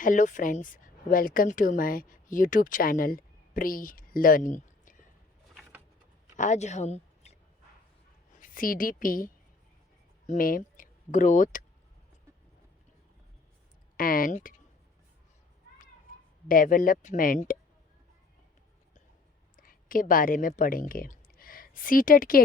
Hello friends, welcome to my YouTube channel pre learning. आज हम CDP में growth and development के बारे में पढ़ेंगे। सीटेट के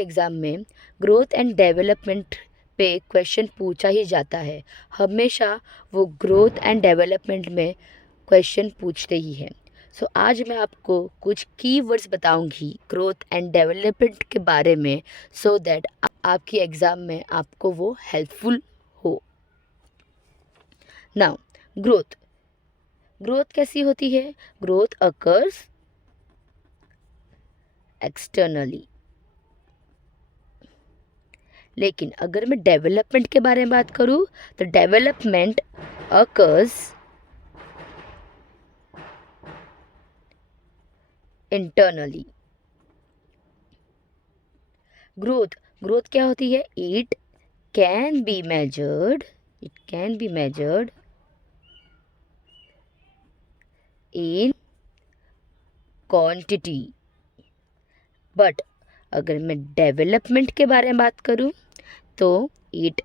एग्ज़ाम में ग्रोथ एंड डेवलपमेंट पे क्वेश्चन पूछा ही जाता है। हमेशा वो ग्रोथ एंड डेवलपमेंट में क्वेश्चन पूछते ही हैं। आज मैं आपको कुछ कीवर्ड्स बताऊंगी ग्रोथ एंड डेवलपमेंट के बारे में, सो दैट आपकी एग्ज़ाम में आपको वो हेल्पफुल हो। नाउ, ग्रोथ ग्रोथ कैसी होती है? Growth occurs externally. लेकिन अगर मैं डेवलपमेंट के बारे में बात करूं तो development occurs internally. Growth growth क्या होती है? Can be measured it can be measured in quantity. But अगर मैं डेवलपमेंट के बारे में बात करूं तो it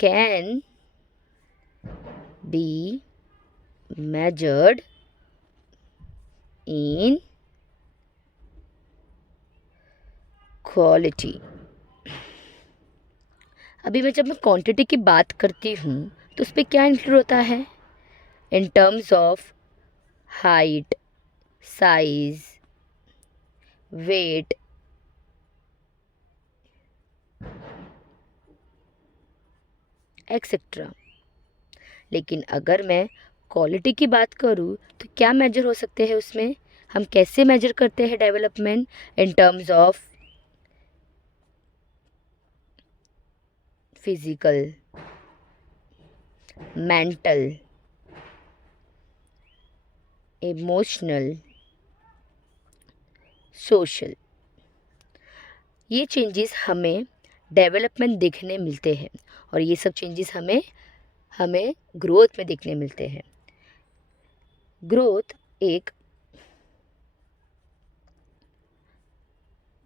can be measured in quality. अभी जब मैं क्वांटिटी की बात करती हूँ तो उस पर क्या इंक्लूड होता है? In terms of height, size, weight, etcetera. लेकिन अगर मैं क्वालिटी की बात करूँ तो क्या मेजर हो सकते हैं उसमें? हम कैसे मेजर करते हैं development? In terms of physical, mental, emotional, social. ये चेंजेस हमें डेवलपमेंट देखने मिलते हैं और ये सब चेंजेस हमें हमें ग्रोथ में देखने मिलते हैं। ग्रोथ एक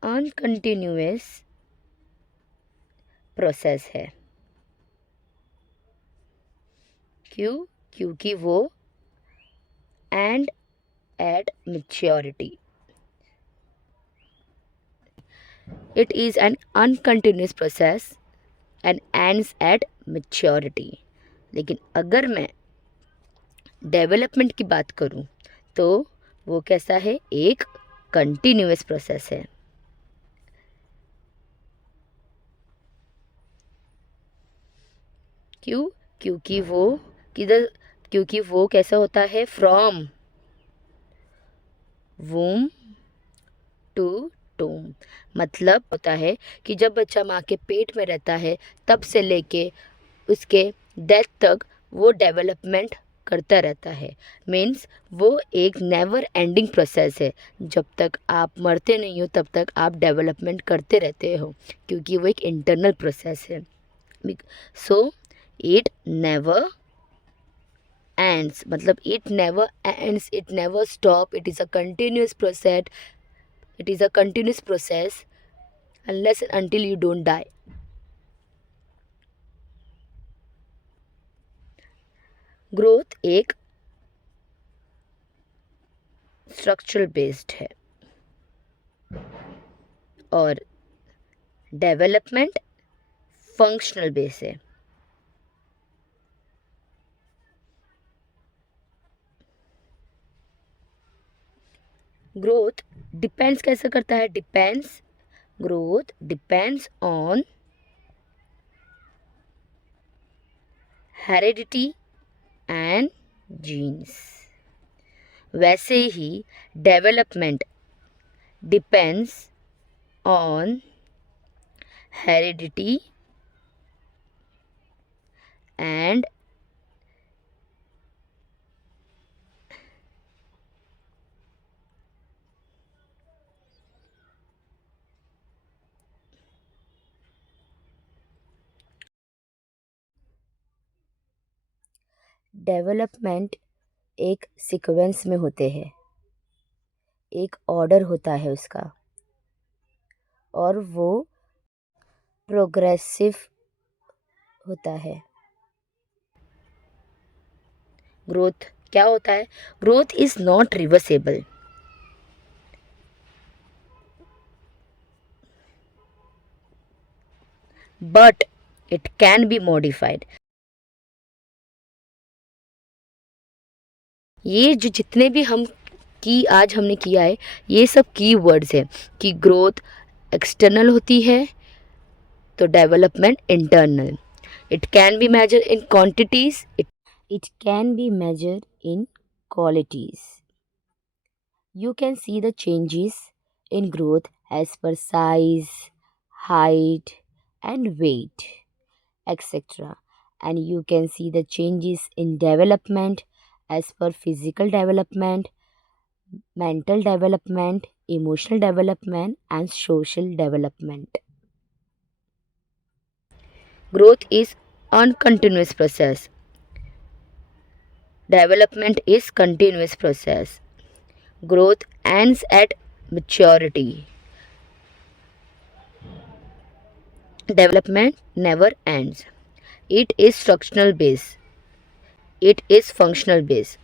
अनकंटिन्यूअस प्रोसेस है। क्यों? क्योंकि वो end at maturity. It is an uncontinuous process and ends at maturity. लेकिन अगर मैं डेवलपमेंट की बात करूं तो वो कैसा है? एक कंटिन्यूअस प्रोसेस है। क्यों? क्योंकि वो किधर क्योंकि वो कैसा होता है? From womb to tomb. मतलब होता है कि जब बच्चा माँ के पेट में रहता है तब से लेके उसके डेथ तक वो डेवलपमेंट करता रहता है। मीन्स वो एक नेवर एंडिंग प्रोसेस है। जब तक आप मरते नहीं हो तब तक आप डेवलपमेंट करते रहते हो, क्योंकि वो एक इंटरनल प्रोसेस है। सो इट नेवर ends, मतलब it never ends, it never stop, it is a continuous process. It is a continuous process unless and until you don't die. Growth एक स्ट्रक्चरल बेस्ड है और development functional base है। Growth depends कैसे करता है? Growth depends on heredity and genes. वैसे ही development depends on heredity and development एक सीक्वेंस में होते हैं, एक ऑर्डर होता है उसका, और वो प्रोग्रेसिव होता है। ग्रोथ क्या होता है? Growth is not reversible, but it can be modified. ये जो जितने भी हम की आज हमने किया है, ये सब की वर्ड्स हैं कि ग्रोथ एक्सटर्नल होती है तो development internal. It can be measure in quantities, it can be measure in qualities. You can see the changes in growth as per size, height, and weight, etc. And you can see the changes in development as per physical development, mental development, emotional development, and social development. Growth is a continuous process. Development is continuous process. Growth ends at maturity. Development never ends. It is structural base. It is functional base.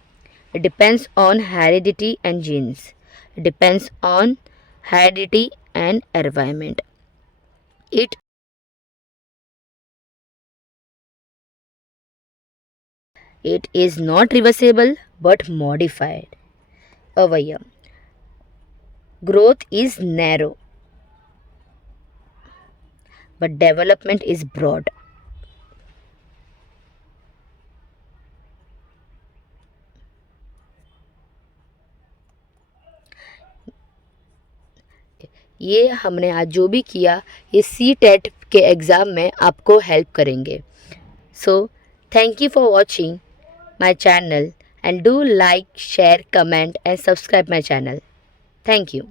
It depends on heredity and genes. It depends on heredity and environment. It it is not reversible but modified. Avaya. Growth is narrow but development is broad. ये हमने आज जो भी किया, ये C TET के exam में आपको हेल्प करेंगे. So, thank you for watching my channel and do like, share, comment and subscribe my channel. Thank you.